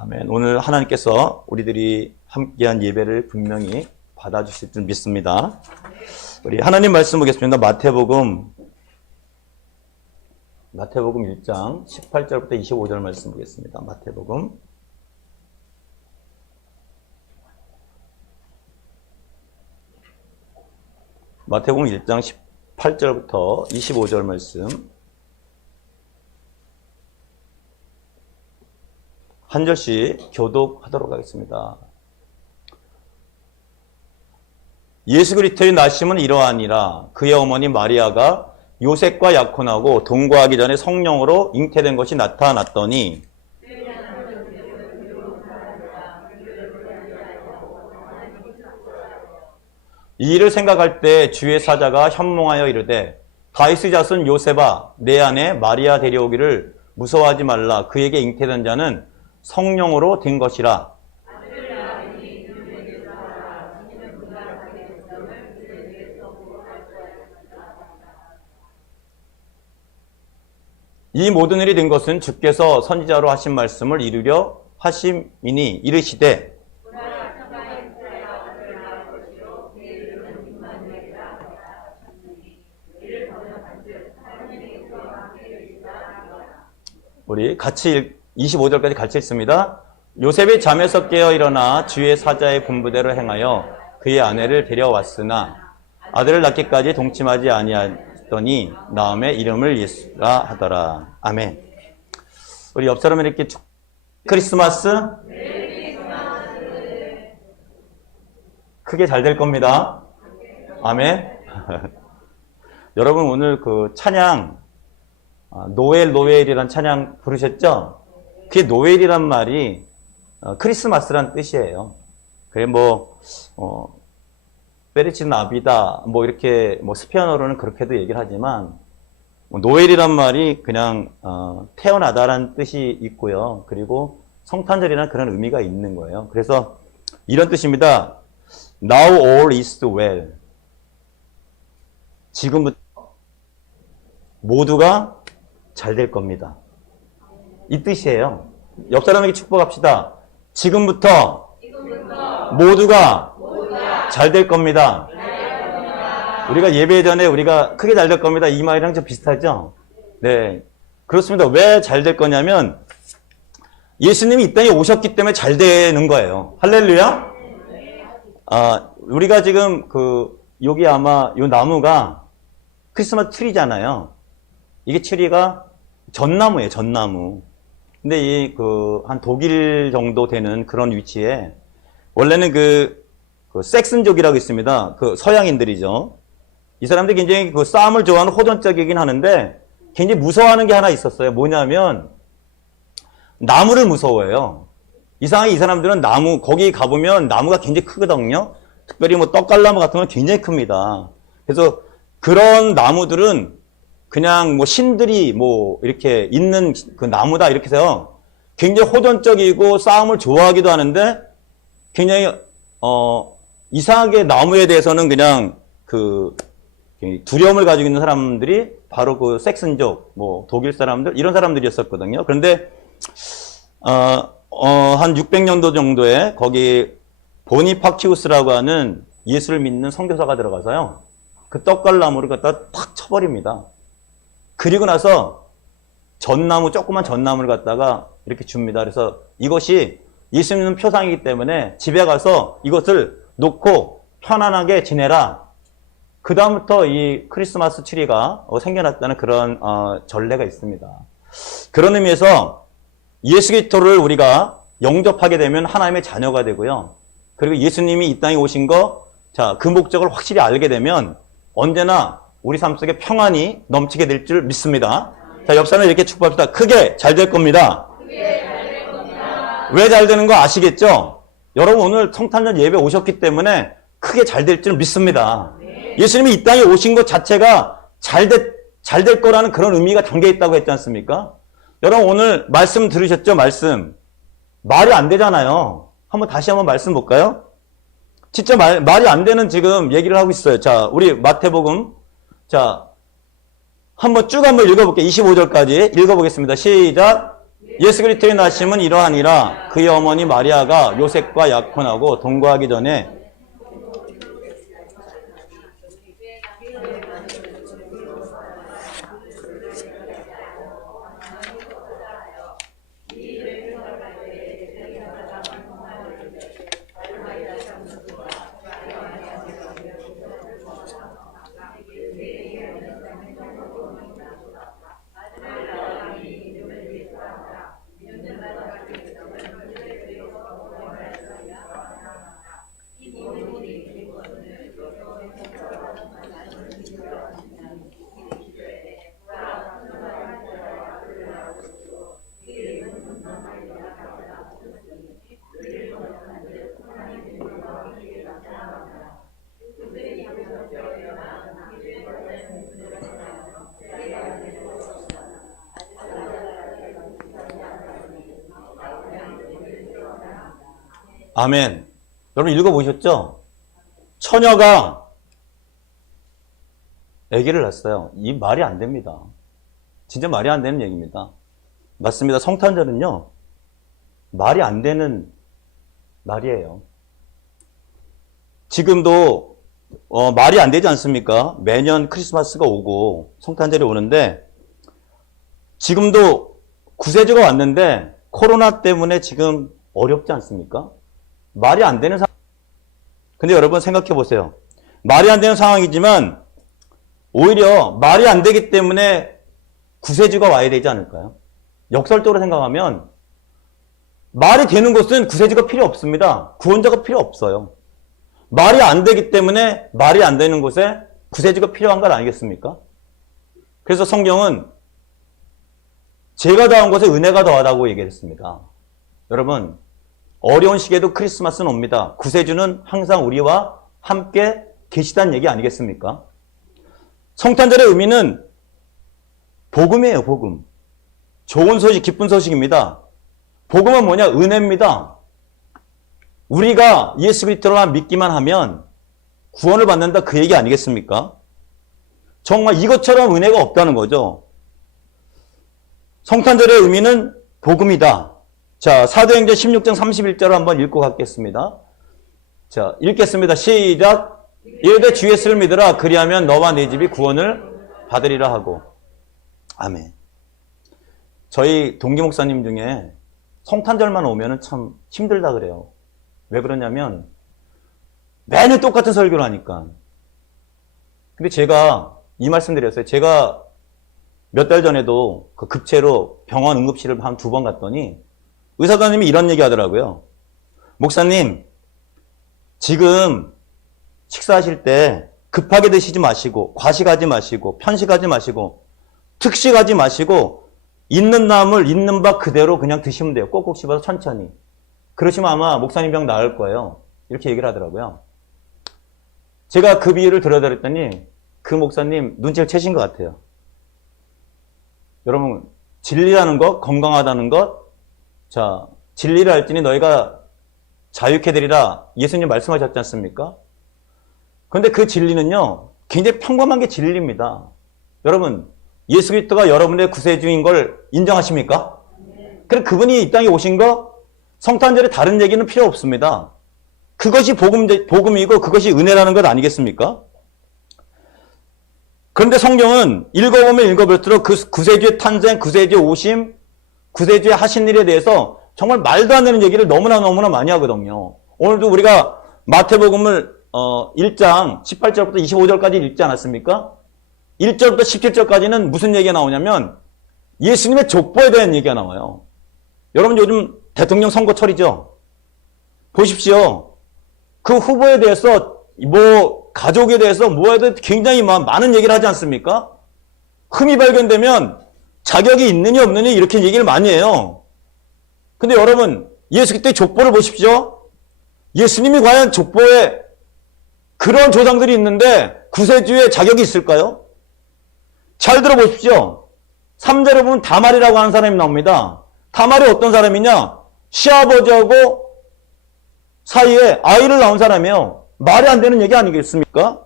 아멘. 오늘 하나님께서 우리들이 함께한 예배를 분명히 받아주실 줄 믿습니다. 우리 하나님 말씀 보겠습니다. 마태복음 1장 18절부터 25절 말씀 보겠습니다. 마태복음 1장 18절부터 25절 말씀 한 절씩 교독하도록 하겠습니다. 예수 그리스도의 나심은 이러하니라. 그의 어머니 마리아가 요셉과 약혼하고 동거하기 전에 성령으로 잉태된 것이 나타났더니 이 일을 생각할 때 주의 사자가 현몽하여 이르되 다윗의 자손 요셉아 내 아내 마리아 데려오기를 무서워하지 말라. 그에게 잉태된 자는 성령으로 된 것이라. 이 모든 일이 된 것은 주께서 선지자로 하신 말씀을 이루려 하심이니 이르시되 우리 같이 25절까지 같이 읽습니다. 요셉이 잠에서 깨어 일어나 주의 사자의 분부대로 행하여 그의 아내를 데려왔으나 아들을 낳기까지 동침하지 아니하더니 나음에 이름을 예수라 하더라. 아멘. 우리 옆 사람을 이렇게 크리스마스 크게 잘 될 겁니다. 아멘. 여러분 오늘 그 찬양 노엘이란 찬양 부르셨죠? 그게 노엘이란 말이 크리스마스란 뜻이에요. 그게 페리치 나비다 이렇게 스페인어로는 그렇게도 얘기를 하지만 노엘이란 말이 그냥 태어나다라는 뜻이 있고요. 그리고 성탄절이라는 그런 의미가 있는 거예요. 그래서 이런 뜻입니다. Now all is well. 지금부터 모두가 잘 될 겁니다. 이 뜻이에요. 옆 사람에게 축복합시다. 지금부터 모두가 잘 될 겁니다. 우리가 예배 전에 우리가 크게 잘 될 겁니다. 이 말이랑 좀 비슷하죠? 네. 그렇습니다. 왜 잘 될 거냐면 예수님이 이 땅에 오셨기 때문에 잘 되는 거예요. 할렐루야? 우리가 지금 여기 아마 이 나무가 크리스마스 트리잖아요. 이게 트리가 전나무예요, 전나무. 근데 한 독일 정도 되는 그런 위치에, 원래는 섹슨족이라고 있습니다. 서양인들이죠. 이 사람들이 굉장히 싸움을 좋아하는 호전적이긴 하는데, 굉장히 무서워하는 게 하나 있었어요. 뭐냐면, 나무를 무서워해요. 이상하게 이 사람들은 거기 가보면 나무가 굉장히 크거든요. 특별히 떡갈나무 같은 건 굉장히 큽니다. 그래서 그런 나무들은 그냥 신들이 이렇게 있는 그 나무다 이렇게 해서 굉장히 호전적이고 싸움을 좋아하기도 하는데 굉장히 이상하게 나무에 대해서는 그냥 두려움을 가지고 있는 사람들이 바로 섹슨족, 독일 사람들 이런 사람들이었었거든요. 그런데 한 600년도 정도에 거기 보니파키우스라고 하는 예수를 믿는 선교사가 들어가서요. 그 떡갈나무를 갖다 탁 쳐버립니다. 그리고 나서 조그만 전나무를 갖다가 이렇게 줍니다. 그래서 이것이 예수 믿는 표상이기 때문에 집에 가서 이것을 놓고 편안하게 지내라. 그 다음부터 이 크리스마스 트리가 생겨났다는 그런 전례가 있습니다. 그런 의미에서 예수 그리스도를 우리가 영접하게 되면 하나님의 자녀가 되고요. 그리고 예수님이 이 땅에 오신 그 목적을 확실히 알게 되면 언제나 우리 삶 속에 평안이 넘치게 될 줄 믿습니다. 자, 옆 사람을 이렇게 축복합시다. 크게 잘 될 겁니다. 왜 잘 되는 거 아시겠죠? 여러분 오늘 성탄절 예배 오셨기 때문에 크게 잘 될 줄 믿습니다. 예수님이 이 땅에 오신 것 자체가 잘 될 거라는 그런 의미가 담겨 있다고 했지 않습니까? 여러분 오늘 말씀 들으셨죠? 말씀. 말이 안 되잖아요. 다시 한번 말씀 볼까요? 진짜 말이 안 되는 지금 얘기를 하고 있어요. 자, 우리 마태복음. 자, 한번 읽어볼게요. 25절까지 읽어보겠습니다. 시작. 예수 그리스도의 나심은 이러하니라. 그의 어머니 마리아가 요셉과 약혼하고 동거하기 전에 아멘. 여러분 읽어보셨죠? 처녀가 아기를 낳았어요. 이 말이 안 됩니다. 진짜 말이 안 되는 얘기입니다. 맞습니다. 성탄절은요, 말이 안 되는 날이에요. 지금도 말이 안 되지 않습니까? 매년 크리스마스가 오고 성탄절이 오는데 지금도 구세주가 왔는데 코로나 때문에 지금 어렵지 않습니까? 말이 안 되는 상황. 근데 여러분 생각해 보세요. 말이 안 되는 상황이지만 오히려 말이 안 되기 때문에 구세주가 와야 되지 않을까요? 역설적으로 생각하면 말이 되는 곳은 구세주가 필요 없습니다. 구원자가 필요 없어요. 말이 안 되기 때문에 말이 안 되는 곳에 구세주가 필요한 건 아니겠습니까? 그래서 성경은 죄가 더한 곳에 은혜가 더하다고 얘기했습니다. 여러분, 어려운 시기에도 크리스마스는 옵니다. 구세주는 항상 우리와 함께 계시다는 얘기 아니겠습니까? 성탄절의 의미는 복음이에요, 복음. 좋은 소식, 기쁜 소식입니다. 복음은 뭐냐? 은혜입니다. 우리가 예수 그리스도만 믿기만 하면 구원을 받는다, 그 얘기 아니겠습니까? 정말 이것처럼 은혜가 없다는 거죠. 성탄절의 의미는 복음이다. 자, 사도행전 16장 31절을 한번 읽고 가겠습니다. 자, 읽겠습니다. 시작. 이르되 주 예수를 믿으라. 그리하면 너와 네 집이 구원을 받으리라 하고. 아멘. 저희 동기 목사님 중에 성탄절만 오면은 참 힘들다 그래요. 왜 그러냐면 매년 똑같은 설교를 하니까. 근데 제가 이 말씀 드렸어요. 제가 몇 달 전에도 그 급체로 병원 응급실을 한 2번 갔더니 의사사님이 이런 얘기 하더라고요. 목사님, 지금 식사하실 때 급하게 드시지 마시고, 과식하지 마시고, 편식하지 마시고, 특식하지 마시고, 있는 나물 있는 밥 그대로 그냥 드시면 돼요. 꼭꼭 씹어서 천천히. 그러시면 아마 목사님 병 나을 거예요. 이렇게 얘기를 하더라고요. 제가 그 비유를 들어드렸더니 그 목사님 눈치를 채신 것 같아요. 여러분, 진리라는 것, 건강하다는 것, 자, 진리를 알지니 너희가 자유케 되리라 예수님 말씀하셨지 않습니까? 그런데 그 진리는요, 굉장히 평범한 게 진리입니다. 여러분, 예수 그리스도가 여러분의 구세주인 걸 인정하십니까? 그럼 그분이 이 땅에 오신 거, 성탄절에 다른 얘기는 필요 없습니다. 그것이 복음이고 그것이 은혜라는 것 아니겠습니까? 그런데 성경은 읽어보면 읽어볼수록 그 구세주의 탄생, 구세주의 오심, 구세주의 하신 일에 대해서 정말 말도 안 되는 얘기를 너무나 많이 하거든요. 오늘도 우리가 마태복음을 1장 18절부터 25절까지 읽지 않았습니까? 1절부터 17절까지는 무슨 얘기가 나오냐면 예수님의 족보에 대한 얘기가 나와요. 여러분 요즘 대통령 선거철이죠? 보십시오. 그 후보에 대해서 가족에 대해서 뭐에도 굉장히 많은 얘기를 하지 않습니까? 흠이 발견되면 자격이 있느니 없느니 이렇게 얘기를 많이 해요. 근데 여러분, 예수 그리스도의 족보를 보십시오. 예수님이 과연 족보에 그런 조상들이 있는데 구세주의 자격이 있을까요? 잘 들어보십시오. 3절에 보면 다말이라고 하는 사람이 나옵니다. 다말이 어떤 사람이냐? 시아버지하고 사이에 아이를 낳은 사람이에요. 말이 안 되는 얘기 아니겠습니까?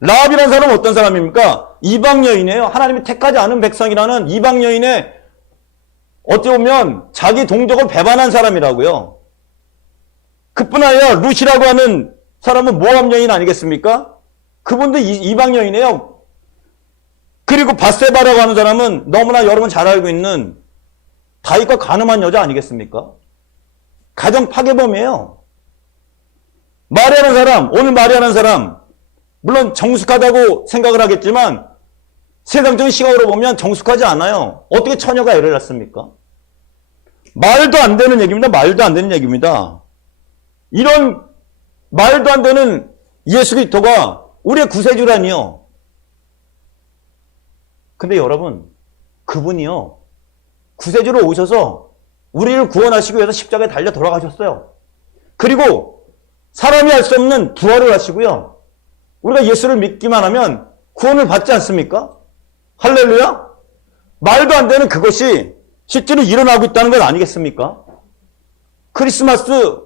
라합이라는 사람은 어떤 사람입니까? 이방 여인이에요. 하나님이 택하지 않은 백성이라는 이방 여인의 어찌 보면 자기 동족을 배반한 사람이라고요. 그뿐 아니라 룻이라고 하는 사람은 모압 여인 아니겠습니까? 그분도 이방 여인이에요. 그리고 바세바라고 하는 사람은 너무나 여러분 잘 알고 있는 다윗과 간음한 여자 아니겠습니까? 가정 파괴범이에요. 마리아라는 사람, 오늘 마리아라는 사람, 물론 정숙하다고 생각을 하겠지만 세상적인 시각으로 보면 정숙하지 않아요. 어떻게 처녀가 애를 낳습니까? 말도 안 되는 얘기입니다. 말도 안 되는 얘기입니다. 이런 말도 안 되는 예수 그리스도가 우리의 구세주라니요. 근데 여러분, 그분이요, 구세주로 오셔서 우리를 구원하시기 위해서 십자가에 달려 돌아가셨어요. 그리고 사람이 할 수 없는 부활을 하시고요. 우리가 예수를 믿기만 하면 구원을 받지 않습니까? 할렐루야? 말도 안 되는 그것이 실제로 일어나고 있다는 것 아니겠습니까? 크리스마스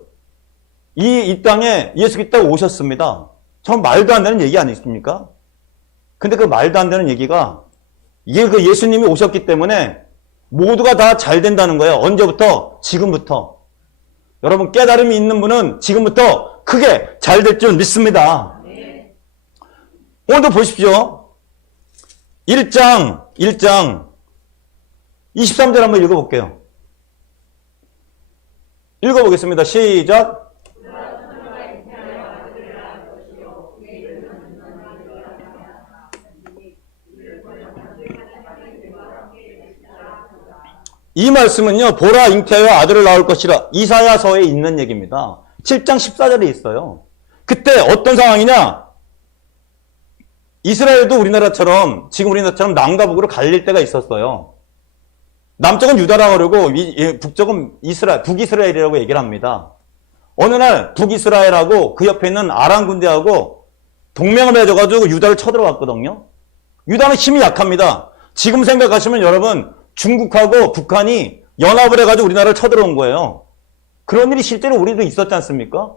이 땅에 예수 그리스도가 오셨습니다. 전 말도 안 되는 얘기 아니겠습니까? 근데 그 말도 안 되는 얘기가 이게 그 예수님이 오셨기 때문에 모두가 다 잘 된다는 거예요. 언제부터? 지금부터. 여러분 깨달음이 있는 분은 지금부터 크게 잘 될 줄 믿습니다. 오늘도 보십시오. 1장 23절 한번 읽어볼게요. 읽어보겠습니다. 시작. 이 말씀은요, 보라 잉태하여 아들을 낳을 것이라 이사야서에 있는 얘기입니다. 7장 14절에 있어요. 그때 어떤 상황이냐? 이스라엘도 우리나라처럼, 지금 우리나라처럼 남과 북으로 갈릴 때가 있었어요. 남쪽은 유다라고 그러고 북쪽은 북이스라엘이라고 얘기를 합니다. 어느 날 북이스라엘하고 그 옆에 있는 아람 군대하고 동맹을 맺어가지고 유다를 쳐들어갔거든요. 유다는 힘이 약합니다. 지금 생각하시면 여러분, 중국하고 북한이 연합을 해가지고 우리나라를 쳐들어온 거예요. 그런 일이 실제로 우리도 있었지 않습니까?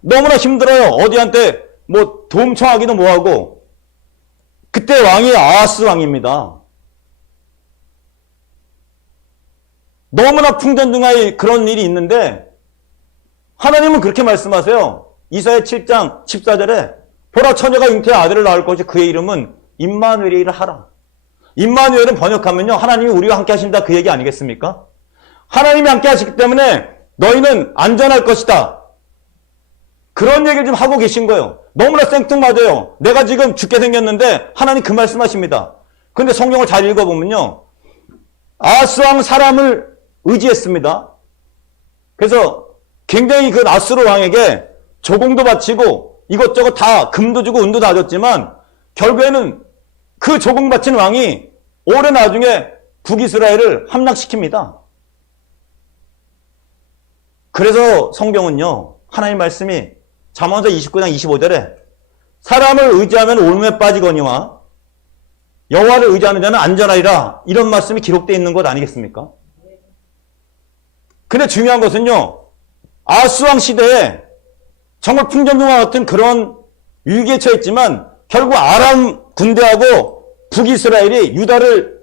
너무나 힘들어요. 어디한테 뭐 도움 청하기도 뭐하고. 그때 왕이 아하스 왕입니다. 너무나 풍전등화의 그런 일이 있는데 하나님은 그렇게 말씀하세요. 이사야 7장 14절에 보라 처녀가 잉태의 아들을 낳을 것이 그의 이름은 임마누엘이라 하라. 임마누엘은 번역하면요, 하나님이 우리와 함께 하신다 그 얘기 아니겠습니까? 하나님이 함께 하시기 때문에 너희는 안전할 것이다. 그런 얘기를 좀 하고 계신 거예요. 너무나 생뚱맞아요. 내가 지금 죽게 생겼는데 하나님 그 말씀하십니다. 그런데 성경을 잘 읽어보면요, 아하스 왕 사람을 의지했습니다. 그래서 굉장히 그 아수르 왕에게 조공도 바치고 이것저것 다 금도 주고 은도 다 줬지만 결국에는 그 조공 바친 왕이 오래 나중에 북이스라엘을 함락시킵니다. 그래서 성경은요, 하나님 말씀이 잠언서 29장 25절에 사람을 의지하면 올무에 빠지거니와 여호와를 의지하는 자는 안전하리라, 이런 말씀이 기록되어 있는 것 아니겠습니까? 근데 중요한 것은요, 아하스왕 시대에 정말 풍전등화 같은 그런 위기에 처했지만 결국 아람 군대하고 북이스라엘이 유다를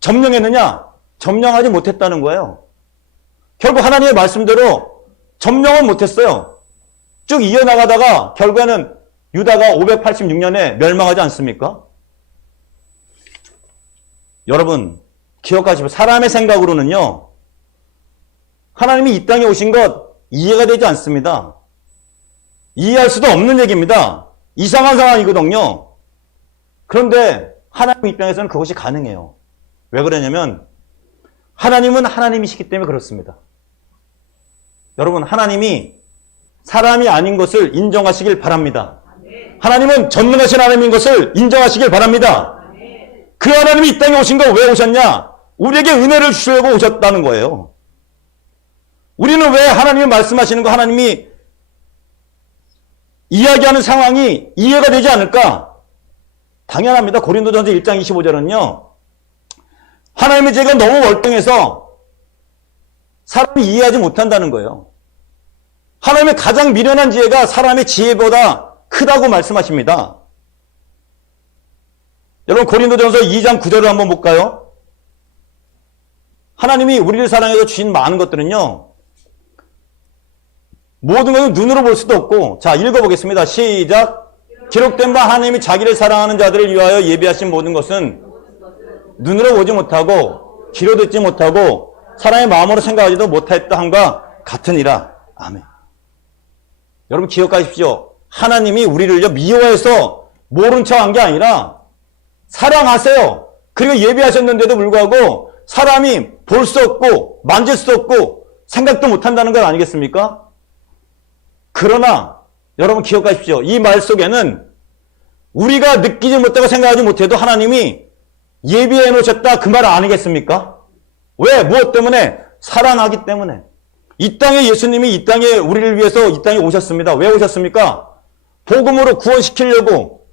점령했느냐? 점령하지 못했다는 거예요. 결국 하나님의 말씀대로 점령은 못했어요. 쭉 이어나가다가 결국에는 유다가 586년에 멸망하지 않습니까? 여러분 기억하시고, 사람의 생각으로는요, 하나님이 이 땅에 오신 것 이해가 되지 않습니다. 이해할 수도 없는 얘기입니다. 이상한 상황이거든요. 그런데 하나님 입장에서는 그것이 가능해요. 왜 그러냐면 하나님은 하나님이시기 때문에 그렇습니다. 여러분, 하나님이 사람이 아닌 것을 인정하시길 바랍니다. 하나님은 전능하신 하나님인 것을 인정하시길 바랍니다. 그 하나님이 이 땅에 오신 거 왜 오셨냐? 우리에게 은혜를 주시려고 오셨다는 거예요. 우리는 왜 하나님이 말씀하시는 거, 하나님이 이야기하는 상황이 이해가 되지 않을까? 당연합니다. 고린도전서 1장 25절은요. 하나님의 지혜가 너무 월등해서 사람이 이해하지 못한다는 거예요. 하나님의 가장 미련한 지혜가 사람의 지혜보다 크다고 말씀하십니다. 여러분 고린도전서 2장 9절을 한번 볼까요? 하나님이 우리를 사랑해서 주신 많은 것들은요, 모든 것은 눈으로 볼 수도 없고, 자, 읽어보겠습니다. 시작. 기록된 바 하나님이 자기를 사랑하는 자들을 위하여 예비하신 모든 것은 눈으로 보지 못하고, 귀로 듣지 못하고, 사람의 마음으로 생각하지도 못했다 함과 같으니라. 아멘. 여러분 기억하십시오. 하나님이 우리를 미워해서 모른 척 한 게 아니라 사랑하세요. 그리고 예비하셨는데도 불구하고 사람이 볼 수 없고 만질 수 없고 생각도 못한다는 것 아니겠습니까? 그러나 여러분 기억하십시오. 이 말 속에는 우리가 느끼지 못하고 생각하지 못해도 하나님이 예비해 놓으셨다 그 말 아니겠습니까? 왜? 무엇 때문에? 사랑하기 때문에. 이 땅에 예수님이 이 땅에 우리를 위해서 이 땅에 오셨습니다. 왜 오셨습니까? 복음으로 구원시키려고.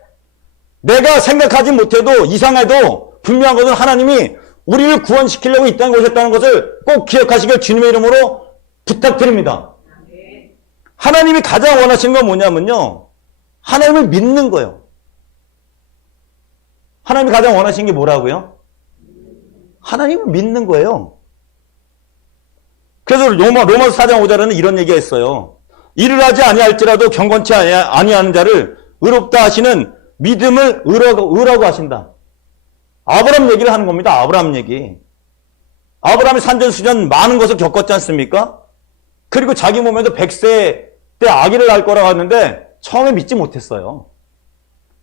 내가 생각하지 못해도 이상해도 분명한 것은 하나님이 우리를 구원시키려고 이 땅에 오셨다는 것을 꼭 기억하시길 주님의 이름으로 부탁드립니다. 하나님이 가장 원하시는 건 뭐냐면요. 하나님을 믿는 거예요. 하나님이 가장 원하시는 게 뭐라고요? 하나님을 믿는 거예요. 그래서 로마서 4장 5절에는 이런 얘기가 있어요. 일을 하지 아니할지라도 경건치 아니하는 자를 의롭다 하시는 믿음을 의라고 하신다. 아브라함 얘기를 하는 겁니다. 아브라함 얘기. 아브라함이 산전수전 많은 것을 겪었지 않습니까? 그리고 자기 몸에도 100세 때 아기를 낳을 거라고 하는데 처음에 믿지 못했어요.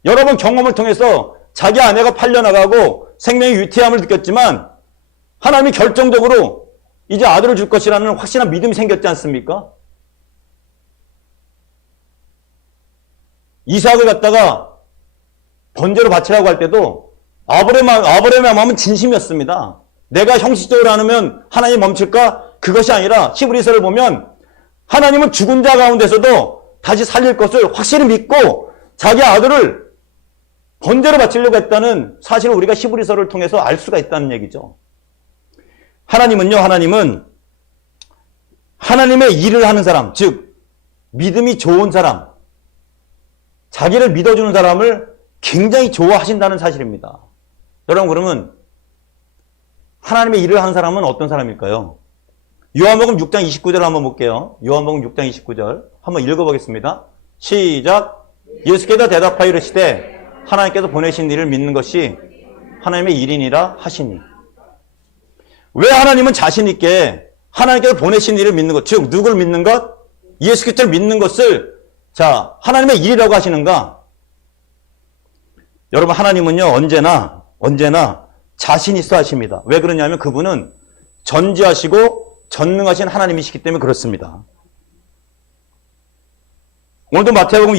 여러 번 경험을 통해서 자기 아내가 팔려나가고 생명의 유태함을 느꼈지만 하나님이 결정적으로 이제 아들을 줄 것이라는 확실한 믿음이 생겼지 않습니까? 이삭을 갖다가 번제로 바치라고 할 때도 아브라함의 마음은 진심이었습니다. 내가 형식적으로 하면 하나님 멈출까? 그것이 아니라 히브리서를 보면 하나님은 죽은 자 가운데서도 다시 살릴 것을 확실히 믿고 자기 아들을 번제로 바치려고 했다는 사실을 우리가 히브리서를 통해서 알 수가 있다는 얘기죠. 하나님은 하나님의 일을 하는 사람, 즉 믿음이 좋은 사람, 자기를 믿어주는 사람을 굉장히 좋아하신다는 사실입니다. 여러분 그러면 하나님의 일을 하는 사람은 어떤 사람일까요? 요한복음 6장 29절 한번 볼게요. 요한복음 6장 29절 한번 읽어보겠습니다. 시작. 예수께서 대답하여 이르시되 하나님께서 보내신 일을 믿는 것이 하나님의 일이니라 하시니. 왜 하나님은 자신 있게 하나님께서 보내신 일을 믿는 것, 즉 누구를 믿는 것? 예수 그리스도를 믿는 것을 자 하나님의 일이라고 하시는가? 여러분 하나님은요 언제나 자신 있어 하십니다. 왜 그러냐면 그분은 전지하시고 전능하신 하나님이시기 때문에 그렇습니다. 오늘도 마태복음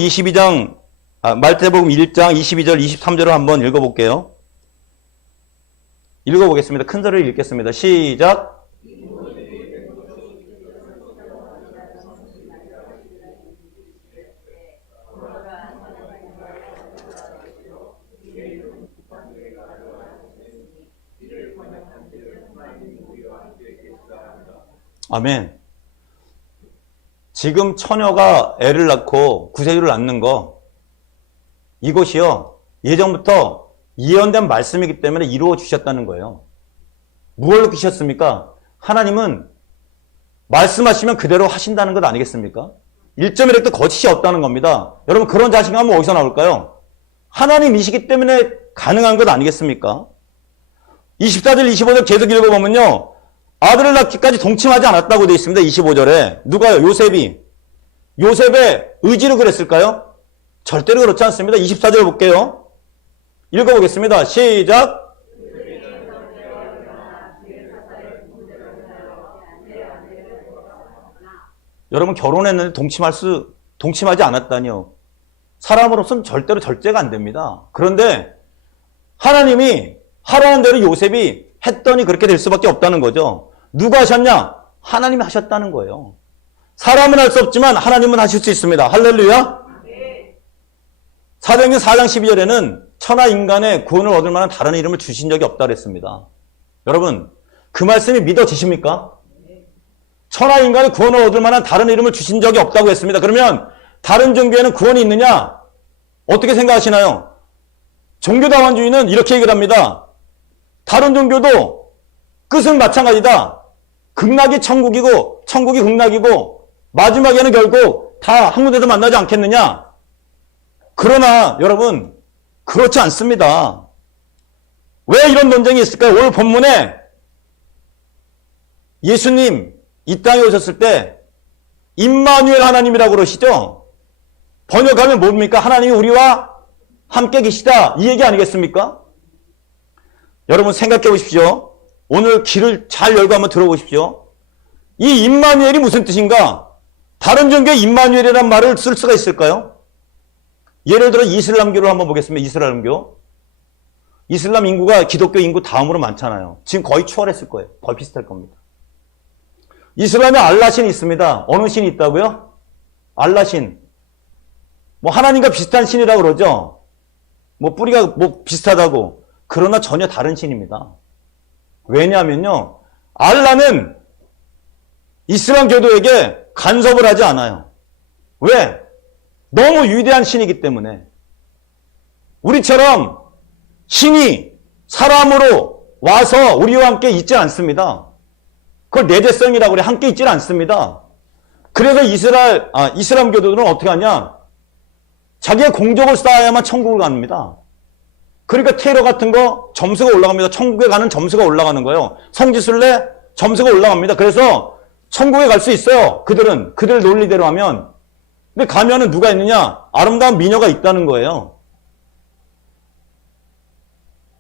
1장 22절 23절을 한번 읽어볼게요. 읽어보겠습니다. 큰 소리로 읽겠습니다. 시작. 아멘. 지금 처녀가 애를 낳고 구세주를 낳는 거 이것이요 예전부터 예언된 말씀이기 때문에 이루어 주셨다는 거예요. 무엇을 끼셨습니까? 하나님은 말씀하시면 그대로 하신다는 것 아니겠습니까? 1.1획도 거짓이 없다는 겁니다. 여러분 그런 자신감은 어디서 나올까요? 하나님이시기 때문에 가능한 것 아니겠습니까? 24절 25절 계속 읽어보면요 아들을 낳기까지 동침하지 않았다고 되어 있습니다. 25절에 누가요? 요셉의 의지로 그랬을까요? 절대로 그렇지 않습니다. 24절 볼게요. 읽어보겠습니다. 시작. 여러분 결혼했는데 동침하지 않았다니요. 사람으로서는 절대로 절제가 안 됩니다. 그런데 하나님이 하라는 대로 요셉이 했더니 그렇게 될 수밖에 없다는 거죠. 누가 하셨냐? 하나님이 하셨다는 거예요. 사람은 할 수 없지만 하나님은 하실 수 있습니다. 할렐루야. 사도행전 4장 12절에는 천하 인간의 구원을 얻을 만한 다른 이름을 주신 적이 없다고 했습니다. 여러분 그 말씀이 믿어지십니까? 천하 인간의 구원을 얻을 만한 다른 이름을 주신 적이 없다고 했습니다. 그러면 다른 종교에는 구원이 있느냐? 어떻게 생각하시나요? 종교다원주의는 이렇게 얘기를 합니다. 다른 종교도 끝은 마찬가지다. 극락이 천국이고 천국이 극락이고 마지막에는 결국 다 한 군데서 만나지 않겠느냐? 그러나 여러분 그렇지 않습니다. 왜 이런 논쟁이 있을까요? 오늘 본문에 예수님 이 땅에 오셨을 때 임마누엘 하나님이라고 그러시죠? 번역하면 뭡니까? 하나님이 우리와 함께 계시다 이 얘기 아니겠습니까? 여러분 생각해 보십시오. 오늘 귀를 잘 열고 한번 들어보십시오. 이 임마누엘이 무슨 뜻인가? 다른 종교에 임마누엘이라는 말을 쓸 수가 있을까요? 예를 들어 이슬람교를 한번 보겠습니다. 이슬람교. 이슬람 인구가 기독교 인구 다음으로 많잖아요. 지금 거의 추월했을 거예요. 거의 비슷할 겁니다. 이슬람에 알라신이 있습니다. 어느 신이 있다고요? 알라신. 뭐 하나님과 비슷한 신이라고 그러죠. 뭐 뿌리가 뭐 비슷하다고. 그러나 전혀 다른 신입니다. 왜냐하면요. 알라는 이슬람 교도에게 간섭을 하지 않아요. 왜? 너무 위대한 신이기 때문에. 우리처럼 신이 사람으로 와서 우리와 함께 있지 않습니다. 그걸 내재성이라고 그래. 함께 있지 않습니다. 그래서 이슬람 교도들은 어떻게 하냐? 자기의 공적을 쌓아야만 천국을 갑니다. 그러니까 테러 같은 거 점수가 올라갑니다. 천국에 가는 점수가 올라가는 거예요. 성지순례 점수가 올라갑니다. 그래서 천국에 갈 수 있어요. 그들 논리대로 하면. 근데 가면은 누가 있느냐? 아름다운 미녀가 있다는 거예요.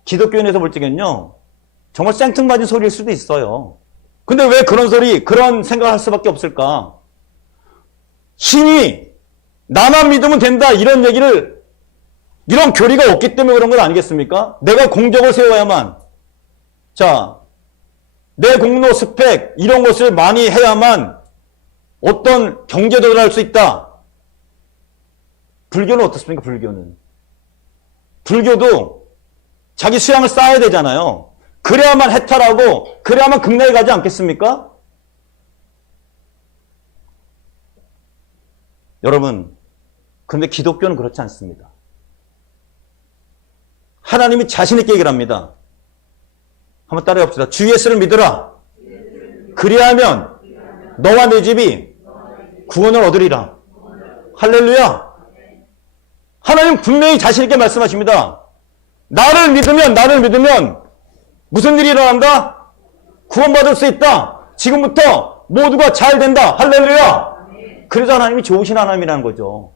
기독교인에서 볼 적엔요. 정말 생뚱맞은 소리일 수도 있어요. 근데 왜 그런 생각을 할 수밖에 없을까? 신이 나만 믿으면 된다 이런 교리가 없기 때문에 그런 건 아니겠습니까? 내가 공적을 세워야만, 자, 내 공로 스펙 이런 것을 많이 해야만 어떤 경제도를 할 수 있다. 불교는 어떻습니까? 불교도 자기 수양을 쌓아야 되잖아요. 그래야만 해탈하고 그래야만 극락에 가지 않겠습니까? 여러분, 그런데 기독교는 그렇지 않습니다. 하나님이 자신 있게 얘기를 합니다. 한번 따라해 봅시다. 주 예수를 믿으라. 그리하면 너와 내 집이 구원을 얻으리라. 할렐루야. 하나님 분명히 자신 있게 말씀하십니다. 나를 믿으면 무슨 일이 일어난다? 구원받을 수 있다. 지금부터 모두가 잘 된다. 할렐루야. 그래서 하나님이 좋으신 하나님이라는 거죠.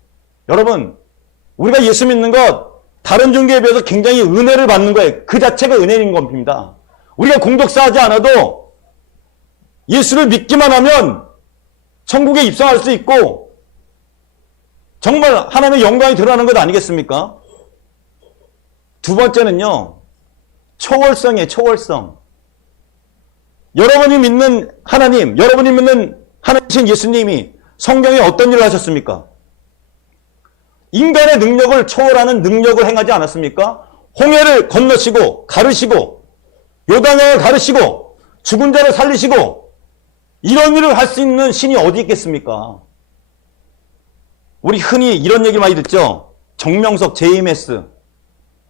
여러분, 우리가 예수 믿는 것 다른 종교에 비해서 굉장히 은혜를 받는 거예요. 그 자체가 은혜인 겁니다. 우리가 공덕 쌓지 않아도 예수를 믿기만 하면 천국에 입성할 수 있고 정말 하나님의 영광이 드러나는 것 아니겠습니까? 두 번째는요. 초월성이에요. 초월성. 여러분이 믿는 하나님, 여러분이 믿는 하나님이신 예수님이 성경에 어떤 일을 하셨습니까? 인간의 능력을 초월하는 능력을 행하지 않았습니까? 홍해를 건너시고 가르시고 요단강을 가르시고 죽은 자를 살리시고 이런 일을 할 수 있는 신이 어디 있겠습니까? 우리 흔히 이런 얘기 많이 듣죠? 정명석, JMS,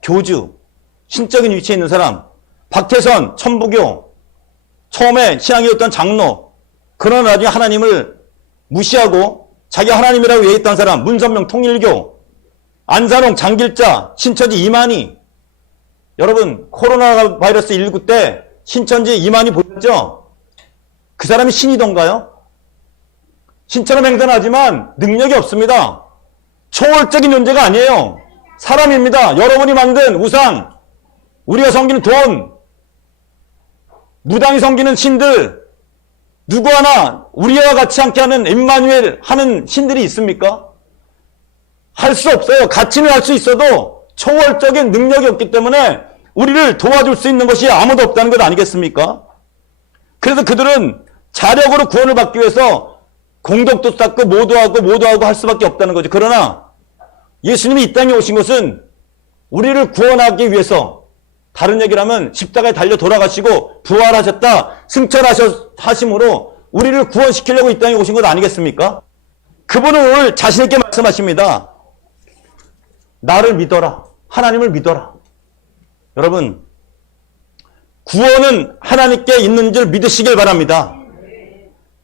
교주, 신적인 위치에 있는 사람, 박태선, 천부교, 처음에 신앙이었던 장로, 그러나 나중에 하나님을 무시하고 자기 하나님이라고 얘기했던 사람, 문선명 통일교, 안산홍 장길자, 신천지 이만희. 여러분 코로나 바이러스 19 때 신천지 이만희 보셨죠? 그 사람이 신이던가요? 신처럼 행동하지만 능력이 없습니다. 초월적인 존재가 아니에요. 사람입니다. 여러분이 만든 우상, 우리가 섬기는 돈, 무당이 섬기는 신들, 누구 하나 우리와 같이 함께 하는 임마누엘 하는 신들이 있습니까? 할 수 없어요. 가치는 할 수 있어도 초월적인 능력이 없기 때문에 우리를 도와줄 수 있는 것이 아무도 없다는 것 아니겠습니까? 그래서 그들은 자력으로 구원을 받기 위해서 공덕도 쌓고 모두하고 할 수밖에 없다는 거죠. 그러나 예수님이 이 땅에 오신 것은 우리를 구원하기 위해서, 다른 얘기를 하면 십자가에 달려 돌아가시고 부활하셨다, 승천하심으로 우리를 구원시키려고 이 땅에 오신 것 아니겠습니까? 그분은 오늘 자신 있게 말씀하십니다. 나를 믿어라. 하나님을 믿어라. 여러분, 구원은 하나님께 있는 줄 믿으시길 바랍니다.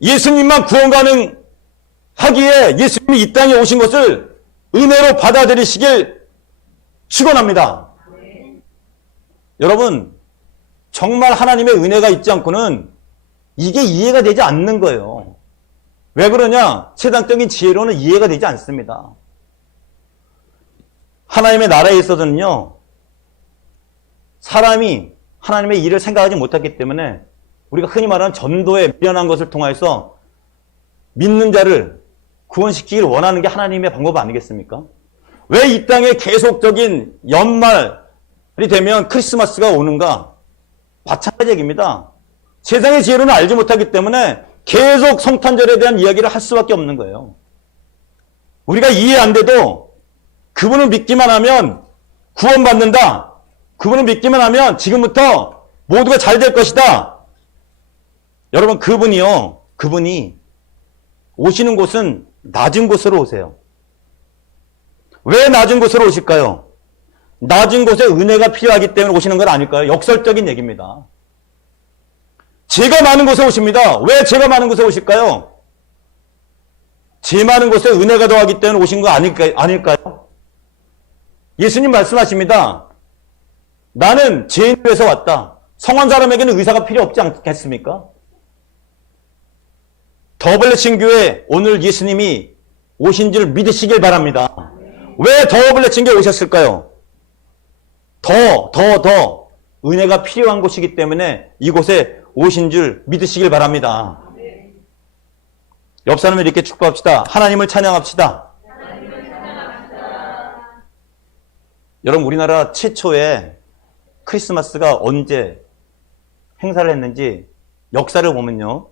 예수님만 구원 가능하기에 예수님이 이 땅에 오신 것을 은혜로 받아들이시길 축원합니다. 여러분, 정말 하나님의 은혜가 있지 않고는 이게 이해가 되지 않는 거예요. 왜 그러냐? 세상적인 지혜로는 이해가 되지 않습니다. 하나님의 나라에 있어서는요, 사람이 하나님의 일을 생각하지 못했기 때문에 우리가 흔히 말하는 전도에 미련한 것을 통해서 믿는 자를 구원시키길 원하는 게 하나님의 방법 아니겠습니까? 왜 이 땅에 계속적인 연말이 되면 크리스마스가 오는가? 마찬가지 얘기입니다. 세상의 지혜로는 알지 못하기 때문에 계속 성탄절에 대한 이야기를 할 수밖에 없는 거예요. 우리가 이해 안 돼도 그분을 믿기만 하면 구원받는다. 그분을 믿기만 하면 지금부터 모두가 잘 될 것이다. 여러분, 그분이 오시는 곳은 낮은 곳으로 오세요. 왜 낮은 곳으로 오실까요? 낮은 곳에 은혜가 필요하기 때문에 오시는 건 아닐까요? 역설적인 얘기입니다. 죄가 많은 곳에 오십니다. 왜 죄가 많은 곳에 오실까요? 죄 많은 곳에 은혜가 더하기 때문에 오신 거 아닐까요? 예수님 말씀하십니다. 나는 죄인을 위해서 왔다. 성한 사람에게는 의사가 필요 없지 않겠습니까? 더블레칭 교회 오늘 예수님이 오신 줄 믿으시길 바랍니다. 왜 더블레칭 교회 오셨을까요? 더 은혜가 필요한 곳이기 때문에 이곳에 오신 줄 믿으시길 바랍니다. 옆 사람을 이렇게 축복합시다. 하나님을 찬양합시다. 여러분, 우리나라 최초의 크리스마스가 언제 행사를 했는지 역사를 보면요.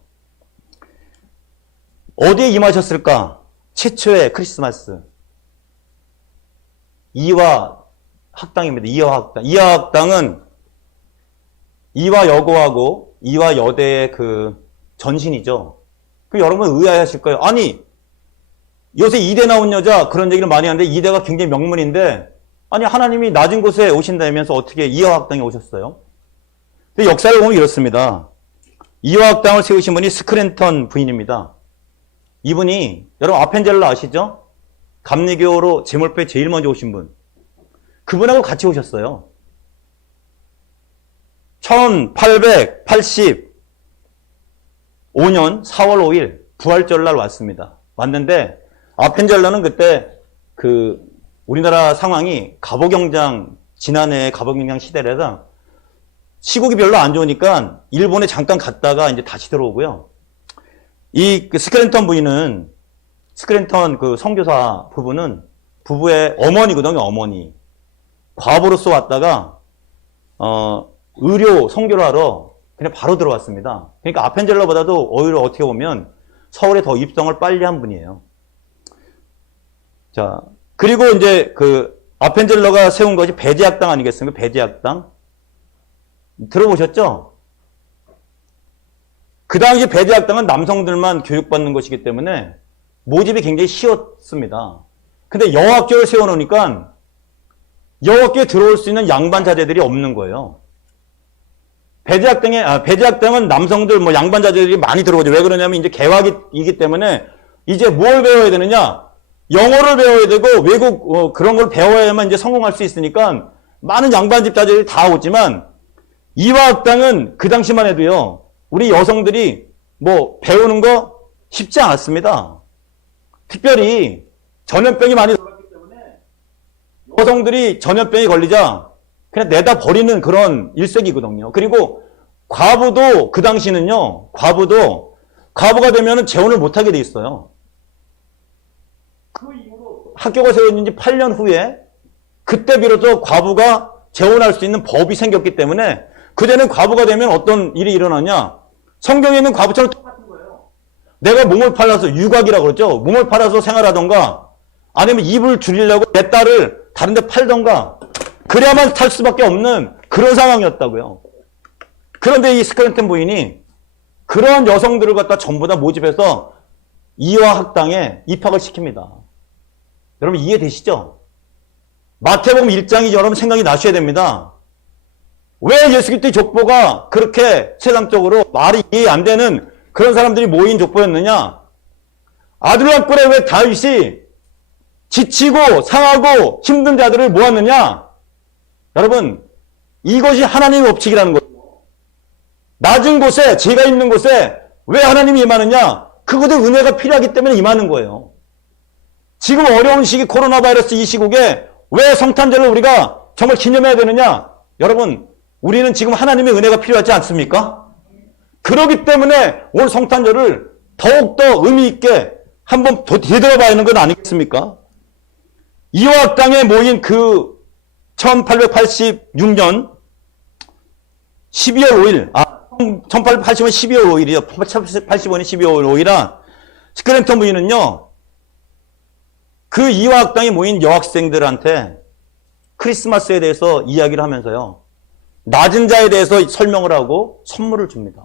어디에 임하셨을까? 최초의 크리스마스. 이화 학당입니다. 이화 학당. 이화 학당은 이화 여고하고 이화 여대의 그 전신이죠. 그 여러분 의아해하실 거예요. 아니, 요새 이대 나온 여자 그런 얘기를 많이 하는데 이대가 굉장히 명문인데 아니 하나님이 낮은 곳에 오신다면서 어떻게 이화 학당에 오셨어요? 근데 역사를 보면 이렇습니다. 이화 학당을 세우신 분이 스크랜턴 부인입니다. 이분이 여러분 아펜젤러 아시죠? 감리교로 제물배 제일 먼저 오신 분. 그분하고 같이 오셨어요. 1885년 4월 5일 부활절날 왔습니다. 왔는데 아펜젤러는 그때 그 우리나라 상황이 갑오경장 지난해 갑오경장 시대라서 시국이 별로 안 좋으니까 일본에 잠깐 갔다가 이제 다시 들어오고요. 이 스크랜턴 부인은 스크랜턴 그 선교사 부부는 부부의 어머니거든요. 어머니. 과부로서 왔다가 의료 선교를 하러 그냥 바로 들어왔습니다. 그러니까 아펜젤러보다도 오히려 어떻게 보면 서울에 더 입성을 빨리 한 분이에요. 자, 그리고 이제 그 아펜젤러가 세운 것이 배제학당 아니겠습니까? 배제학당. 들어보셨죠? 그 당시 배제학당은 남성들만 교육받는 것이기 때문에 모집이 굉장히 쉬웠습니다. 근데 여학교를 세워놓으니까 여학교에 들어올 수 있는 양반 자제들이 없는 거예요. 배제학당은 남성들, 양반 자제들이 많이 들어오죠. 왜 그러냐면 이제 개학이기 때문에 이제 뭘 배워야 되느냐? 영어를 배워야 되고 외국 그런 걸 배워야만 이제 성공할 수 있으니까 많은 양반집 자제들이 다 오지만 이화학당은 그 당시만 해도요. 우리 여성들이 배우는 거 쉽지 않았습니다. 특별히 전염병이 많이 돌았기 때문에 여성들이 전염병이 걸리자 그냥 내다 버리는 그런 일색이거든요. 그리고 과부도 그 당시는요. 과부가 되면은 재혼을 못하게 돼 있어요. 그 이후로 학교가 세워진 지 8년 후에 그때 비로소 과부가 재혼할 수 있는 법이 생겼기 때문에 그전에는 과부가 되면 어떤 일이 일어나냐? 성경에 있는 과부처럼 똑같은 거예요. 내가 몸을 팔아서 유곽이라고 그러죠. 몸을 팔아서 생활하던가 아니면 입을 줄이려고 내 딸을 다른 데 팔던가 그래야만 살 수밖에 없는 그런 상황이었다고요. 그런데 이 스크랜턴 부인이 그런 여성들을 갖다 전부 다 모집해서 이화 학당에 입학을 시킵니다. 여러분 이해되시죠? 마태복음 1장이 여러분 생각이 나셔야 됩니다. 왜 예수 그리스도의 족보가 그렇게 세상적으로 말이 이해 안 되는 그런 사람들이 모인 족보였느냐? 아둘람 꼴에 왜 다윗이 지치고 상하고 힘든 자들을 모았느냐? 여러분, 이것이 하나님의 법칙이라는 거예요. 낮은 곳에, 죄가 있는 곳에 왜 하나님이 임하느냐? 그곳에 은혜가 필요하기 때문에 임하는 거예요. 지금 어려운 시기 코로나 바이러스 이 시국에 왜 성탄절을 우리가 정말 기념해야 되느냐? 여러분, 우리는 지금 하나님의 은혜가 필요하지 않습니까? 그렇기 때문에 오늘 성탄절을 더욱더 의미 있게 한번 되돌아봐야 하는 건 아니겠습니까? 이호악 당에 모인 그 1886년 12월 5일, 1880년 12월 5일이요. 1885년 12월 5일아, 스크램턴 부인은요, 그 이호악 당에 모인 여학생들한테 크리스마스에 대해서 이야기를 하면서요, 낮은 자에 대해서 설명을 하고 선물을 줍니다.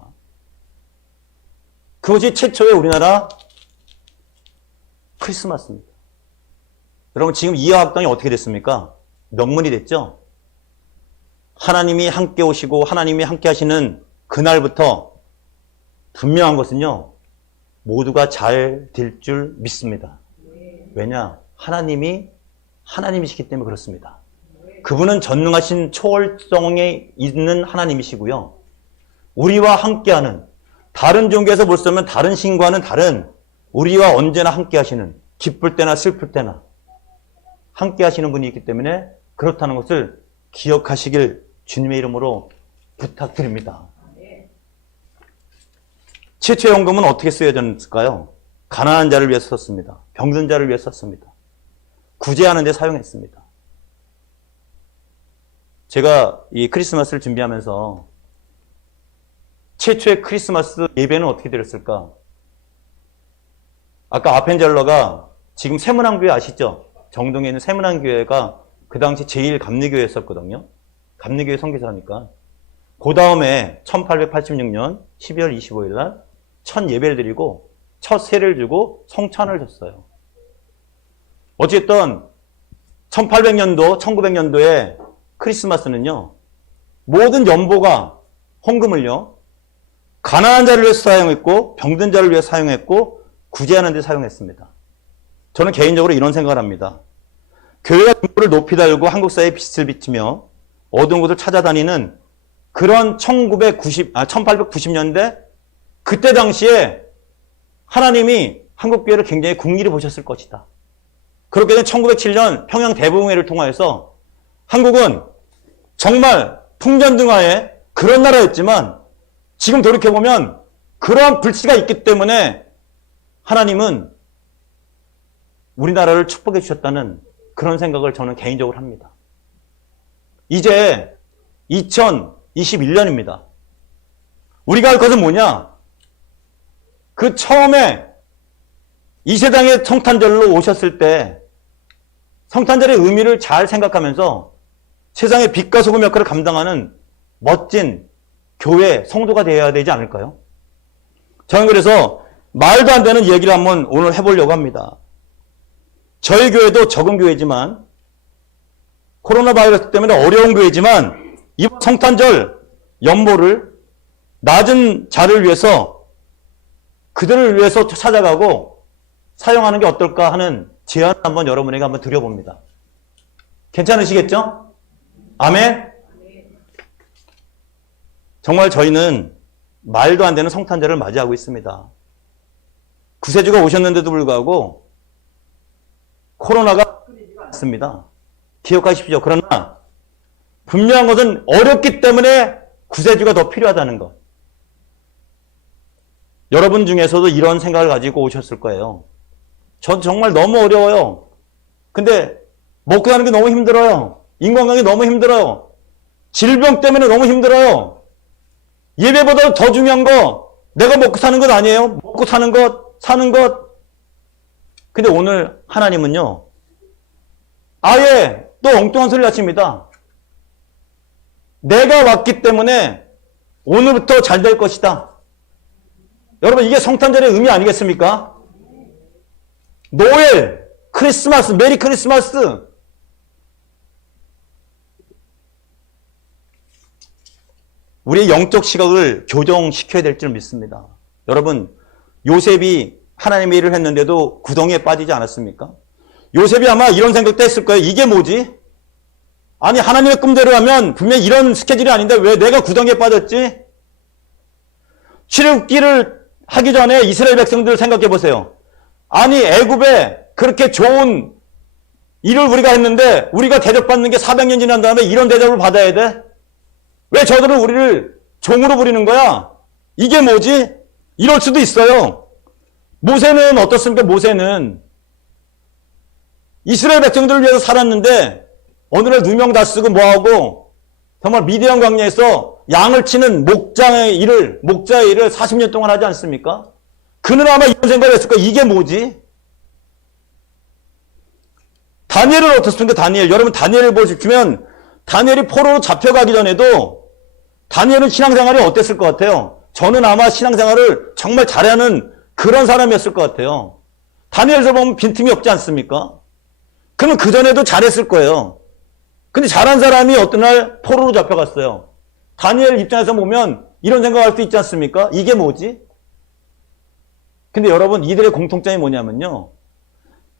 그것이 최초의 우리나라 크리스마스입니다. 여러분, 지금 이화학당이 어떻게 됐습니까? 명문이 됐죠? 하나님이 함께 오시고 하나님이 함께 하시는 그날부터 분명한 것은요, 모두가 잘 될 줄 믿습니다. 왜냐? 하나님이시기 때문에 그렇습니다. 그분은 전능하신 초월성에 있는 하나님이시고요. 우리와 함께하는, 다른 종교에서 볼 수 없는 다른 신과는 다른, 우리와 언제나 함께 하시는, 기쁠 때나 슬플 때나 함께 하시는 분이 있기 때문에 그렇다는 것을 기억하시길 주님의 이름으로 부탁드립니다. 최초의 헌금은 어떻게 쓰여졌을까요? 가난한 자를 위해서 썼습니다. 병든 자를 위해서 썼습니다. 구제하는 데 사용했습니다. 제가 이 크리스마스를 준비하면서 최초의 크리스마스 예배는 어떻게 드렸을까? 아까 아펜젤러가 지금 세문안교회 아시죠? 정동에 있는 세문안교회가 그 당시 제1감리교회였었거든요. 감리교회 선교사니까. 그 다음에 1886년 12월 25일 날 첫 예배를 드리고 첫 세를 주고 성찬을 줬어요. 어쨌든 1800년도, 1900년도에 크리스마스는요, 모든 연보가 헌금을요, 가난한 자를 위해서 사용했고 병든 자를 위해서 사용했고 구제하는 데 사용했습니다. 저는 개인적으로 이런 생각을 합니다. 교회가 등불을 높이 달고 한국 사회에 빛을 비치며 어두운 곳을 찾아다니는 그런 1890년대 그때 당시에 하나님이 한국교회를 굉장히 궁리를 보셨을 것이다. 그렇게 된 1907년 평양 대부흥회를 통하여서 한국은 정말 풍전등화의 그런 나라였지만 지금 돌이켜보면 그러한 불씨가 있기 때문에 하나님은 우리나라를 축복해 주셨다는 그런 생각을 저는 개인적으로 합니다. 이제 2021년입니다. 우리가 할 것은 뭐냐? 그 처음에 이 세상에 성탄절로 오셨을 때 성탄절의 의미를 잘 생각하면서 세상의 빛과 소금 역할을 감당하는 멋진 교회, 성도가 되어야 되지 않을까요? 저는 그래서 말도 안 되는 얘기를 한번 오늘 해보려고 합니다. 저희 교회도 적은 교회지만 코로나 바이러스 때문에 어려운 교회지만 이번 성탄절 연보를 낮은 자를 위해서 그들을 위해서 찾아가고 사용하는 게 어떨까 하는 제안을 한번 여러분에게 한번 드려봅니다. 괜찮으시겠죠? 아멘? 정말 저희는 말도 안 되는 성탄절을 맞이하고 있습니다. 구세주가 오셨는데도 불구하고 코로나가 끊이지가 않습니다. 기억하십시오. 그러나 분명한 것은 어렵기 때문에 구세주가 더 필요하다는 것. 여러분 중에서도 이런 생각을 가지고 오셨을 거예요. 전 정말 너무 어려워요. 근데 먹고 사는 게 너무 힘들어요. 인간관계 너무 힘들어요. 질병 때문에 너무 힘들어요. 예배보다 더 중요한 거 내가 먹고 사는 것 아니에요? 먹고 사는 것, 사는 것. 근데 오늘 하나님은요, 아예 또 엉뚱한 소리를 하십니다. 내가 왔기 때문에 오늘부터 잘 될 것이다. 여러분, 이게 성탄절의 의미 아니겠습니까? 노엘, 크리스마스, 메리 크리스마스. 우리의 영적 시각을 교정시켜야 될 줄 믿습니다. 여러분, 요셉이 하나님의 일을 했는데도 구덩이에 빠지지 않았습니까? 요셉이 아마 이런 생각도 했을 거예요. 이게 뭐지? 아니, 하나님의 꿈대로 하면 분명히 이런 스케줄이 아닌데 왜 내가 구덩이에 빠졌지? 출애굽기를 하기 전에 이스라엘 백성들을 생각해 보세요. 아니, 애굽에 그렇게 좋은 일을 우리가 했는데 우리가 대접받는 게 400년 지난 다음에 이런 대접을 받아야 돼? 왜 저들은 우리를 종으로 부리는 거야? 이게 뭐지? 이럴 수도 있어요. 모세는 어떻습니까? 모세는 이스라엘 백성들을 위해서 살았는데 어느 날 누명 다 쓰고 뭐하고 정말 미디안 광야에서 양을 치는 목자의 일을 40년 동안 하지 않습니까? 그는 아마 이런 생각을 했을 거야. 이게 뭐지? 다니엘은 어떻습니까? 다니엘. 여러분 다니엘을 보시면 다니엘이 포로로 잡혀가기 전에도 다니엘은 신앙생활이 어땠을 것 같아요? 저는 아마 신앙생활을 정말 잘하는 그런 사람이었을 것 같아요. 다니엘서 보면 빈틈이 없지 않습니까? 그러면 그전에도 잘했을 거예요. 근데 잘한 사람이 어떤 날 포로로 잡혀갔어요. 다니엘 입장에서 보면 이런 생각할 수 있지 않습니까? 이게 뭐지? 근데 여러분 이들의 공통점이 뭐냐면요.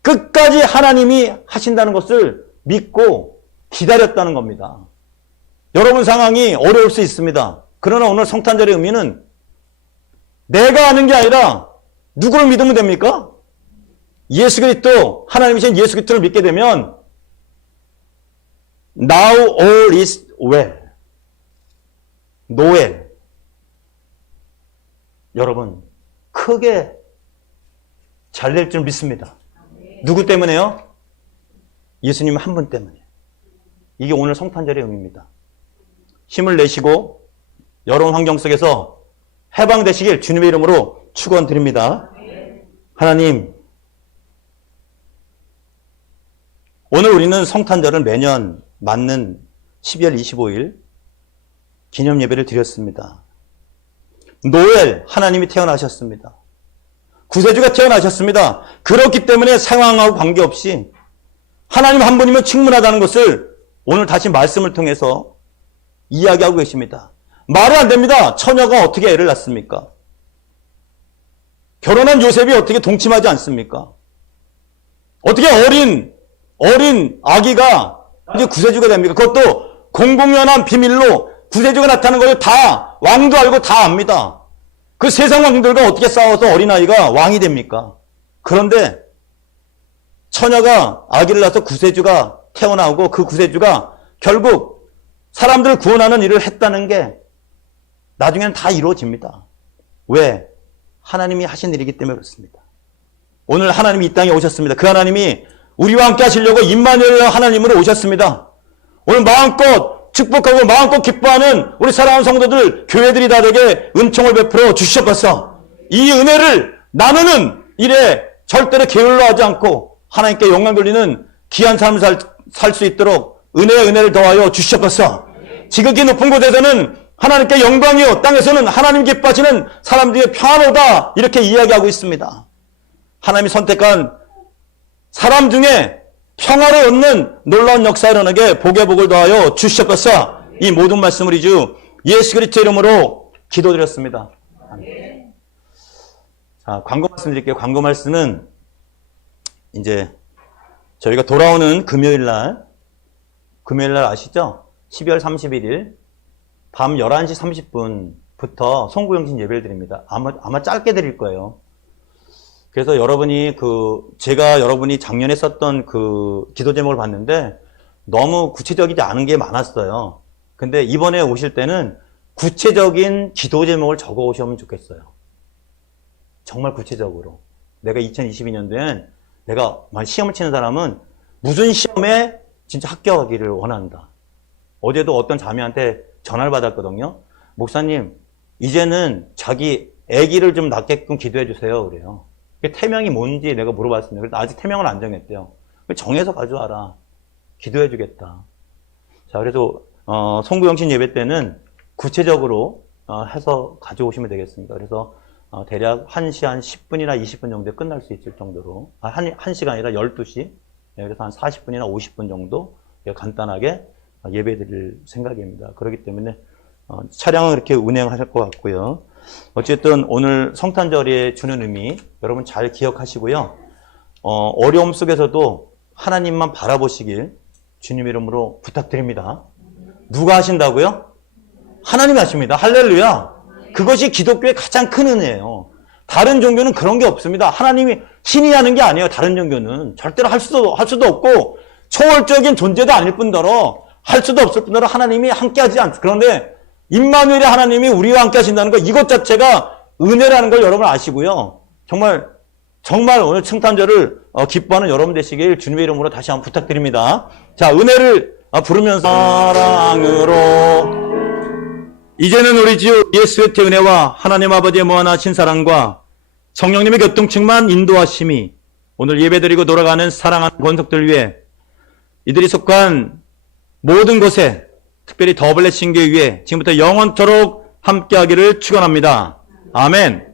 끝까지 하나님이 하신다는 것을 믿고 기다렸다는 겁니다. 여러분 상황이 어려울 수 있습니다. 그러나 오늘 성탄절의 의미는 내가 아는 게 아니라 누구를 믿으면 됩니까? 예수 그리스도, 하나님이신 예수 그리스도를 믿게 되면 Now all is well. 노엘. 여러분 크게 잘 될 줄 믿습니다. 누구 때문에요? 예수님 한 분 때문에. 이게 오늘 성탄절의 의미입니다. 힘을 내시고 여러분 환경 속에서 해방되시길 주님의 이름으로 축원드립니다. 하나님, 오늘 우리는 성탄절을 매년 맞는 12월 25일 기념 예배를 드렸습니다. 노엘, 하나님이 태어나셨습니다. 구세주가 태어나셨습니다. 그렇기 때문에 상황하고 관계없이 하나님 한 분이면 충분하다는 것을 오늘 다시 말씀을 통해서 이야기하고 계십니다. 말이 안 됩니다. 처녀가 어떻게 애를 낳습니까? 결혼한 요셉이 어떻게 동침하지 않습니까? 어떻게 어린 아기가 이제 구세주가 됩니까? 그것도 공공연한 비밀로 구세주가 나타나는 걸 다 왕도 알고 다 압니다. 그 세상 왕들과 어떻게 싸워서 어린아이가 왕이 됩니까? 그런데 처녀가 아기를 낳아서 구세주가 태어나고 그 구세주가 결국 사람들을 구원하는 일을 했다는 게 나중에는 다 이루어집니다. 왜? 하나님이 하신 일이기 때문에 그렇습니다. 오늘 하나님이 이 땅에 오셨습니다. 그 하나님이 우리와 함께 하시려고 임마누엘 하나님으로 오셨습니다. 오늘 마음껏 축복하고 마음껏 기뻐하는 우리 사랑하는 성도들, 교회들이 다되게 은총을 베풀어 주셨어서 이 은혜를 나누는 일에 절대로 게을러하지 않고 하나님께 영광 돌리는 귀한 삶을 살 수 있도록 은혜를 더하여 주셨어서 지극히 높은 곳에서는 하나님께 영광이요 땅에서는 하나님 기뻐하시는 사람들의 평안하다 이렇게 이야기하고 있습니다. 하나님이 선택한 사람 중에 평화를 얻는 놀라운 역사를 일어나게 복의 복을 더하여 주셨어서 이 모든 말씀을 이 주 예수 그리스도 이름으로 기도드렸습니다. 아멘. 자, 광고 말씀드릴게요. 광고 말씀은 이제 저희가 돌아오는 금요일 날 아시죠? 12월 31일 밤 11시 30분부터 송구영신 예배를 드립니다. 아마 짧게 드릴 거예요. 그래서 제가 여러분이 작년에 썼던 그 기도 제목을 봤는데 너무 구체적이지 않은 게 많았어요. 근데 이번에 오실 때는 구체적인 기도 제목을 적어 오시면 좋겠어요. 정말 구체적으로. 내가 2022년도엔 내가 시험을 치는 사람은 무슨 시험에 진짜 합격하기를 원한다. 어제도 어떤 자매한테 전화를 받았거든요. 목사님, 이제는 자기 아기를 좀 낳게끔 기도해 주세요. 그래요. 태명이 뭔지 내가 물어봤습니다. 그래서 아직 태명을 안 정했대요. 정해서 가져와라. 기도해 주겠다. 자, 그래서 송구영신 예배 때는 구체적으로 해서 가져오시면 되겠습니다. 그래서 대략 1시 한 10분이나 20분 정도에 끝날 수 있을 정도로 1시가 아니라 12시 그래서 한 40분이나 50분 정도 간단하게 예배 드릴 생각입니다. 그렇기 때문에 차량을 이렇게 운행하실 것 같고요. 어쨌든 오늘 성탄절에 주는 의미 여러분 잘 기억하시고요. 어려움 속에서도 하나님만 바라보시길 주님 이름으로 부탁드립니다. 누가 하신다고요? 하나님이 하십니다. 할렐루야. 그것이 기독교의 가장 큰 은혜예요. 다른 종교는 그런 게 없습니다. 하나님이 신이 하는 게 아니에요. 다른 종교는 절대로 할 수도 없고 초월적인 존재도 아닐 뿐더러 할 수도 없을 뿐더러 하나님이 함께하지 않죠. 그런데 임마누엘의 하나님이 우리와 함께 하신다는 것, 이것 자체가 은혜라는 걸 여러분 아시고요. 정말 오늘 성탄절을 기뻐하는 여러분 되시길 주님의 이름으로 다시 한번 부탁드립니다. 자, 은혜를 부르면서 사랑으로 이제는 우리 주 예수의 은혜와 하나님 아버지의 무한하신 사랑과 성령님의 교통충만 인도하심이 오늘 예배드리고 돌아가는 사랑하는 권속들 위해 이들이 속한 모든 곳에 특별히 더블레싱 교회 위에 지금부터 영원토록 함께하기를 축원합니다. 아멘.